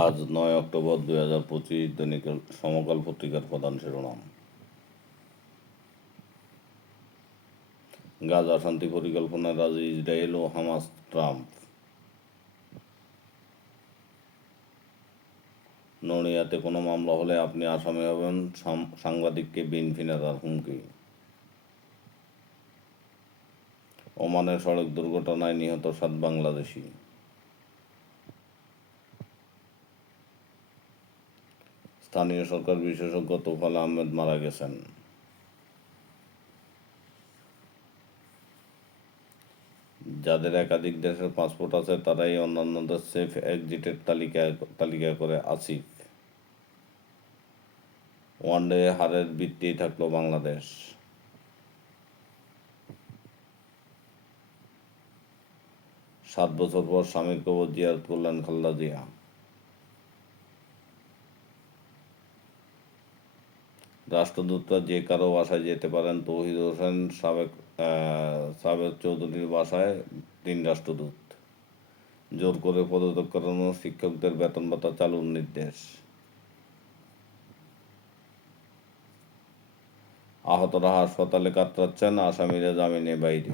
আজ নয় অক্টোবর দুই হাজার পঁচিশ দৈনিক সমকাল পত্রিকার প্রধান শিরোনাম। গাজা শান্তি পরিকল্পনায় রাজি ইসরায়েল ও হামাস ট্রাম্প। নড়িয়াতে কোনো মামলা হলে আপনি আসামি হবেন সাংবাদিককে বিএনপি নেতার হুমকি। ওমানের সড়ক দুর্ঘটনায় নিহত সাত বাংলাদেশি। স্থানীয় সরকার বিশেষজ্ঞ তোফাল আহমেদ মারা গেছেন। যাদের একাধিক দেশের পাসপোর্ট আছে, তারাই অন্যান্যদের সেফ এক্সিটের তালিকায় তালিকা করে আসিফ। ওয়ানডে হারের বৃত্তেই থাকল বাংলাদেশ। সাত বছর পর স্বামীর কবর জিয়ারত করলেন খালেদা জিয়া। রাষ্ট্রদূতরা যে কারও বাসায় যেতে পারেন, তৌহিদ হোসেন সাবেক সাবেক চৌধুরীর বাসায় তিন রাষ্ট্রদূত। জোর করে পদত্যাগ করানো শিক্ষকদের বেতন ভাতা চালুর নির্দেশ। আহতরা হাসপাতালে কাতরাচ্ছেন আসামিরা জামিনে বাইরে।